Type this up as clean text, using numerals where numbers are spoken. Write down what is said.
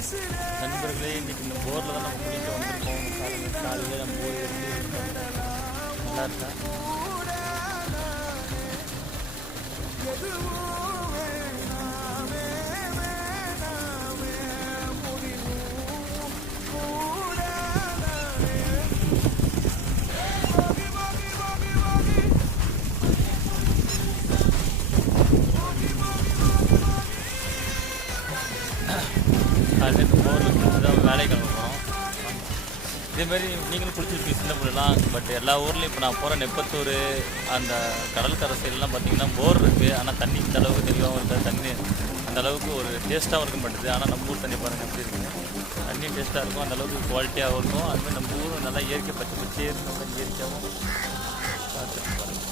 நண்பர்களே, இன்றைக்கி இந்த போரில் தான் நம்ம குளிக்க வந்திருக்கோம். காலையில் நம்ம போர் எப்படி நல்லா இருக்கா? காலையில் இந்த போரில் குளிச்சு தான் வேலைக்கு கிளம்புறோம். இதேமாரி நீங்களும் குளிச்சுருப்பீங்க சின்ன பிள்ளைலாம். பட் எல்லா ஊர்லேயும் இப்போ நான் போகிற நெப்பத்தூர் அந்த கடற்கரை சைட்லாம் பார்த்தீங்கன்னா போர் இருக்குது. ஆனால் தண்ணி இந்த அளவுக்கு தெளிவாகவும் இருக்காது. தண்ணி அந்த அளவுக்கு ஒரு டேஸ்ட்டாகவும் இருக்க மாட்டேது. ஆனால் நம்ம ஊர் தண்ணி பாருங்கள் எப்படி இருக்குது. தண்ணியும் டேஸ்ட்டாக இருக்கும், அந்த அளவுக்கு குவாலிட்டியாகவும் இருக்கும். அதுமாதிரி நம்ம ஊரும் நல்லா இயற்கை பச்சை பச்சையே இருக்கும். நல்லா இயற்கையாகவும் பார்த்துட்டு பாருங்கள்.